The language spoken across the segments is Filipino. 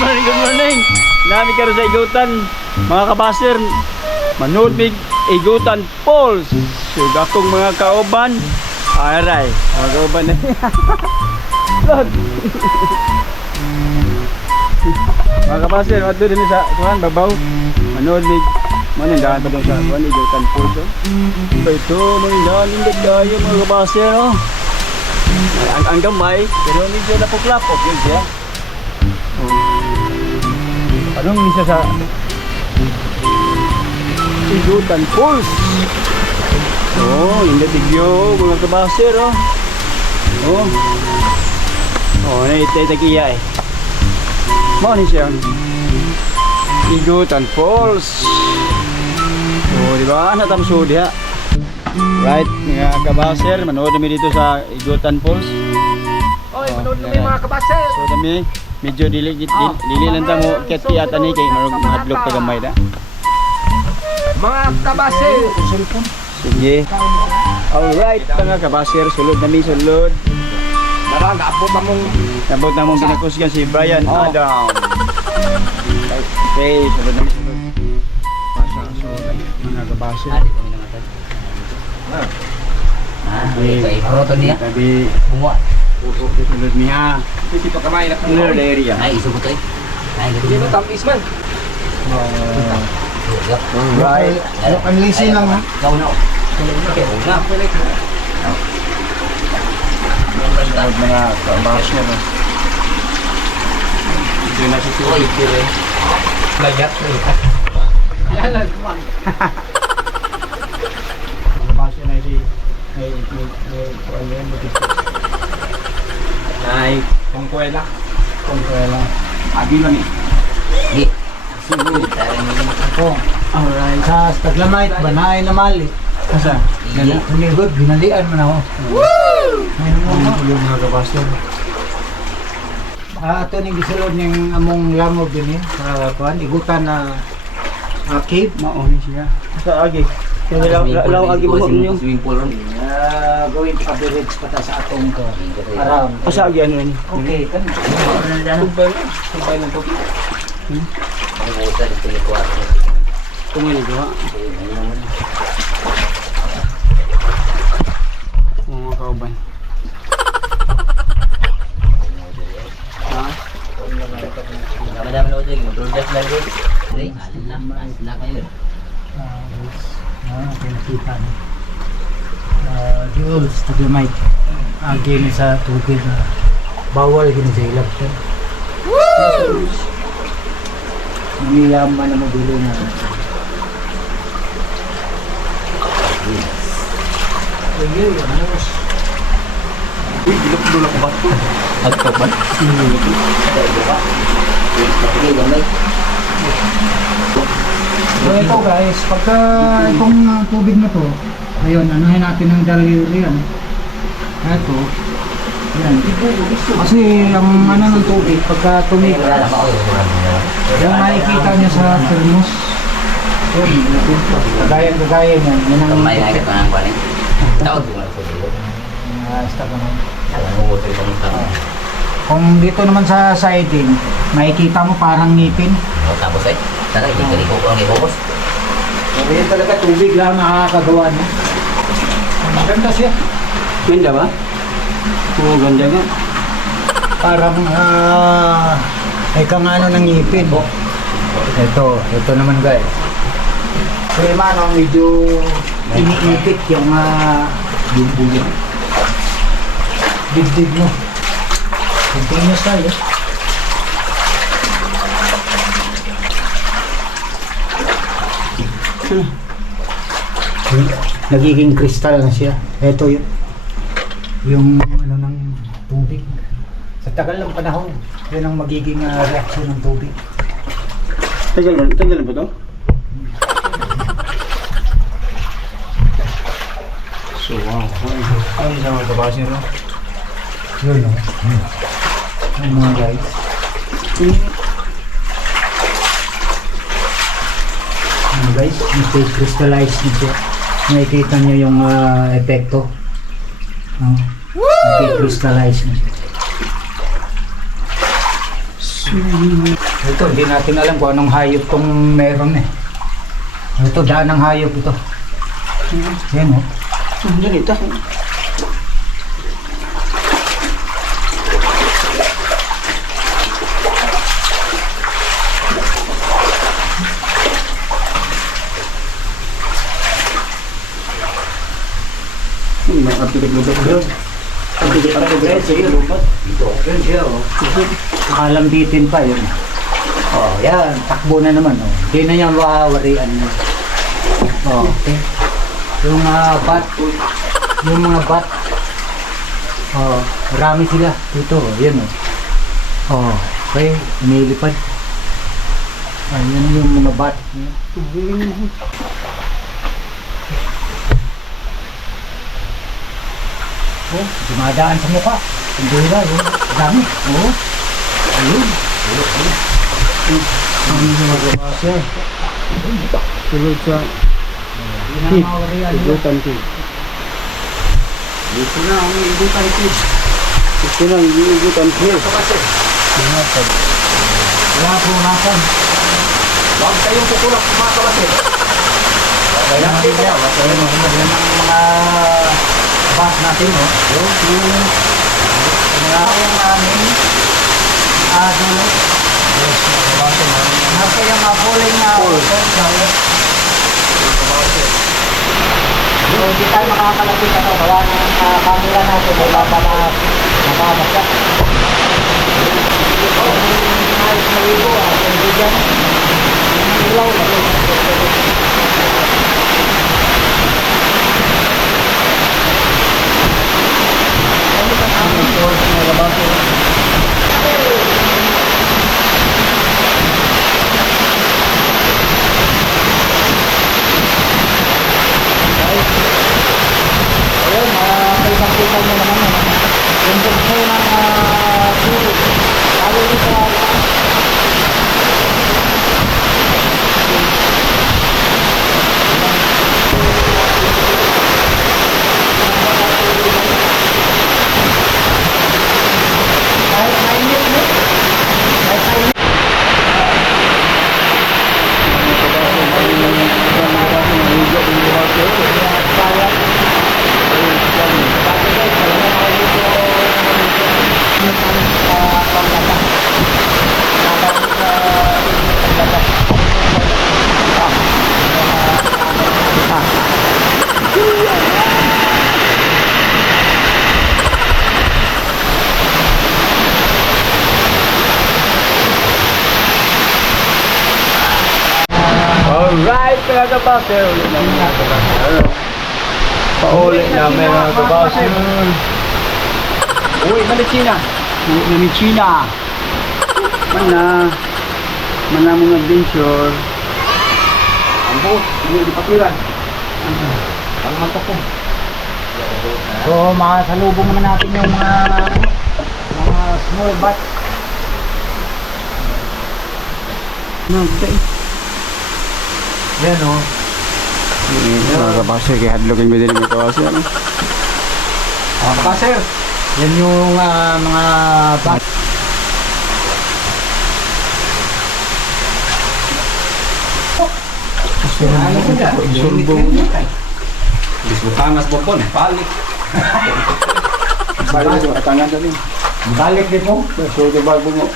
good morning. Nami karon sa Igutan, mga kabasir. Manood mig Igutan Falls. So dakong mga kauban. Aray, mga kauban na. Lord. Mga kabasir, ato din sa kuan babaw. Manood mig manindaan pa doon sa kuan Igutan Falls. Ito manindaan din dayo mga kabasir, oh. Ang gamay, pero medyo lapok-lapok yun siya. Anong isa sa Igutan Falls? Oh, hindi tigyo mga kabasir, oh. Oh. Oh, naitay-tagiya eh. Mo ni siya. Igutan Falls. Oh, di ba? Natamso diha. Right, mga kabasir, manood kami dito sa Igutan Falls. Oy, manood kami mga kabasir. So kami medyo dili lang ta mo ket piyata ni kay mahadlok pa gamay da. Mga kabasir. Sige. Alright, mga kabasir, sulod nami sulod. Narang abot Nabot na mong ginakusgan si Brian Adam. Okay, sulod nami sulod. Pasa sulod mga kabasir. Proto niya. Tabi Bunga. sulod niya. Kasi pa kamay na Clear area. Ay, iso ko to eh. Ay, Hindi mo tamis man. Right. Ang lisin lang ha. Kau na. Sulod mga kabasir. Ito na si Oy, kire. Lagat. Yan lang. kabasir na si Nay, kongkwela. Kongkwela. Abi lang eh. Di. Sige, tayo mo ko. Alright. Sa Taglamay, Banay na Mali. Asa? Iya. Humigod, ginalian mo na ako. Ngayon mo mo. Yung mga kabasir. Ito ning gisulod ng among langog din eh. Sa kuan, Igutan na cave. Mauni siya. Sa agi. Yung law agi mo yung swimming pool ron. Gawin ka village pata sa atong ko. Aram. asa agi ano yun? Okay, kan. Tumbay ng topi. Ang buta dito ni kwarto. Tumili ko ha. Mga kauban. Ha? Madami na ulit, mag-rodas lang din. Ay, alam na kayo. Pinakita niyo. The old Taglamay. Agi ni sa tubig na bawal gini sa ilap. Maniyaman na mabili na. Sige, ano? Uy, bilok-bilok ba ito? Agto ba? Sige, gamay. So ito guys, pagka itong tubig na to, ayun, anuhin natin ng daliri yan. Ito, yan. Kasi ang ano ng tubig, pagka tumigil, Wala na ba ako? yung makikita niya sa thermos. Yun, kagaya niyan. Yan ang Kamay na kita ng kwanin. Tawag mo na po dito. stock naman. Alam mo, hotel ka mong tao. Kung dito naman sa siding, makikita mo parang ngipin. Tapos eh, tara, hindi ka liko ang ikokos. Yan talaga tubig lang nakakagawa niya. Maganda siya. Ganda ba? Oo, ganda nga. Parang ay kang ano ng ngipin. Ito naman guys. So yung ano, medyo iniipit yung dibdib mo. Continuous tayo. Nagiging kristal na siya. Ito yung ano ng tubig. Sa tagal ng panahon, yan ang magiging reaksyon ng tubig. Tagal na ba ito? So, wow. Ano yung mga kabasir, no? Yun, no? Yung mga guys. Mga guys, crystallize na siya. Nakikita niyo yung epekto. Crystallize na siya. Ito, hindi natin alam kung anong hayop tong meron eh. Ito, daan ng hayop ito. Yan o. Ganito. May artikel-lubat doon. Artikel-lubat, sige, lubat. Yun siya o. Nakalambitin pa yun. Oh, yan. Takbo na naman o. Hindi na niya mawawarian yun. Oh, okay. Yung bat. Yung mga bat. Oh, marami sila. Ito, yan o. Oh, okay. Umilipad. Ayan yung mga bat. Oh, dumadaan sa mukha. Hindi ba, yun. Dami. Oh. Ayun. Ano sa mga kabasa? Tulog sa Hindi na mawarian yun. igutan ko. Dito na ang igutan ko. Dito na ang igutan ko. Wala po nasan. Huwag kayong kukulak mga kabasin. Kaya natin yan. Yan ang mga bus natin, no? Yung yung aming dulo. Nasa yung falling so, hindi tayo makakalapit ano, gawa ng camera natin, wala pa na nakabasa. Ayos na libo, hindi dyan. Yung ilaw, ayun, kaibang-kita nyo naman yun. Yung dugso ng tulog. Lalo yung sa kahit mainit, no? Kahit mainit. Alright mga kabasa. Ulit na mga kabasa. Paulit namin mga kabasa. Uy, China. Uwi na China. Mana mga adventure. Ambo, hindi di pakiran. Ang mantok ko. So, makasalubong naman natin yung mga small bat. Okay. Yan o. Mga kabasa, kaya hadlogin mo din mga kabasa. Sir. Yan yung mga bat. Sumbong. Disbutangas bopon, balik. Balik mo, atangan dali. Balik din po. So, di ba mo?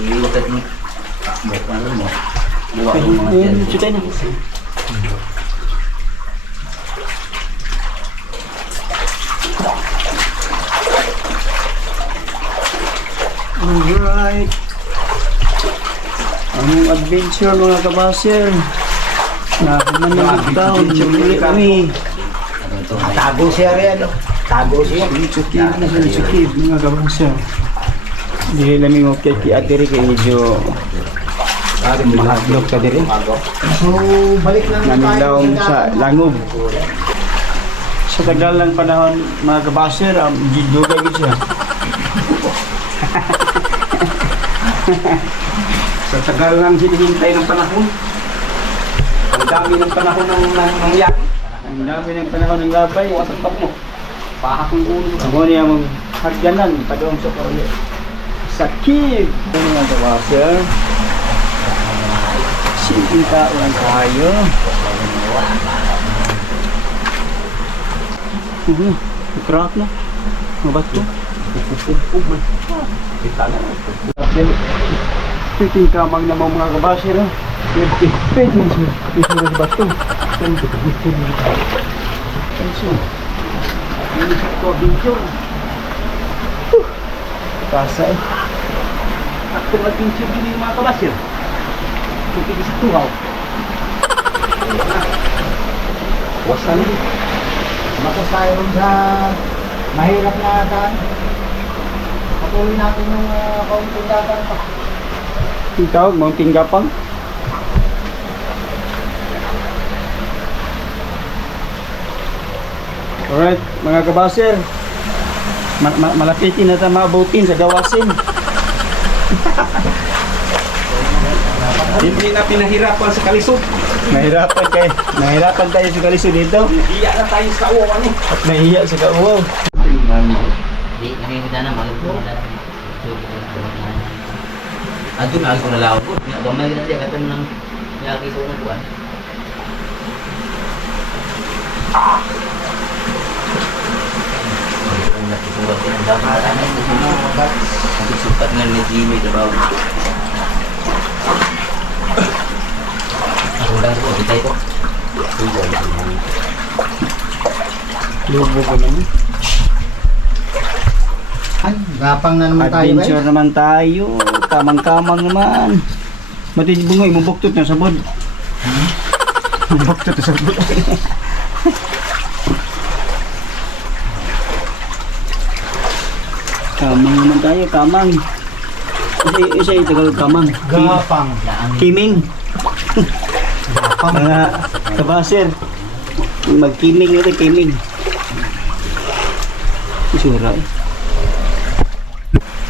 Ilipat mo. Ano mo? Buwa yung mga dyan. Chutay na. Alright. Ang adventure mga kabaser. Nakamanang down. Chukli kami. Tago siya rin. Tago siya. Chukib na siya. Chukib mga kabaser. Dili namin mo kay atiri kay medyo mahadlok ka diri. So, balik lang Namilaw sa langob. Sa tagal ng panahon mga kabaser, dugay gid siya. Sa tagal lang hinihintay ng panahon. Ang dami ng panahon ng nangyari. Ang dami ng panahon ng labay. Iwasan pa mo. Pahak ng ulo. Ako niya mong hagyanan, padong sa karyo. sakit. Ano mga kabaser? Simpleng tao lang tayo. Crack na. Mabat ko. Piting kamang naman mga kabaser. Pwede sa bato. Inisip ko video. Kasa eh. Ako mag-video din yung mga kabaser. Pwede sa tuhaw. Wasan. Masasayo rin sa mahirap na daan. Patuloy natin yung kaunting dagat pa. Yung tawag, Mountain Gapang. Alright, mga kabaser. Malapitin na tayo maabutin sa gawasin. Hindi na pinahirapan sa kalisod. Nahirapan tayo sa kalisod dito. Nahiya na tayo sa uwan eh. At nahiya sa kauwaw. Di, nakikita na, maganda na. Ato na, ako nalaw ko. Gamay na siya, katan ng yaki ko na buwan. Ang nakisurat din ang dapat. Ang sukat nga ni Jimmy sa bawang. Ang ulang ko, bitay ko. Lubo ko naman. Ay, gapang na naman tayo Adventure guys. naman tayo. Kamang-kamang naman. Matindi bungoy, mabuktot na sabod. Mabuktot na sabod. Kamang naman tayo, kamang. Isa yung tagal kamang. Gapang. Kiming. Gapang. Mga kabaser. Mag-kiming ito, kiming. Isura eh.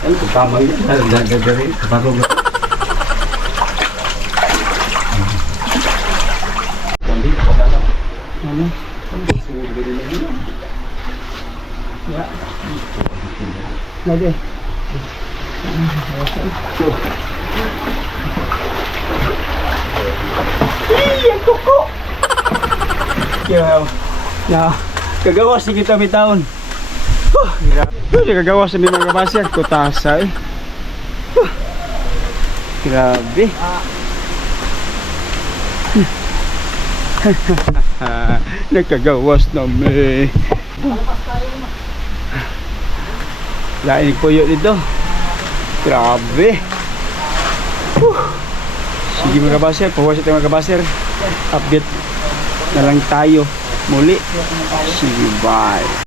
Ano kung tama yun? Gagawin. Bago mo. Ano? Ya. Lagi. Ang kuko. Ya. Kagawas ni kita bitaon. Kagawas ni mga kabasya kutasa eh. Grabe. Nagkagawas na may. Lain puyo dito. Grabe. Sige mga kabaser, pawasit mga kabaser. Update na lang tayo muli. Sige, bye.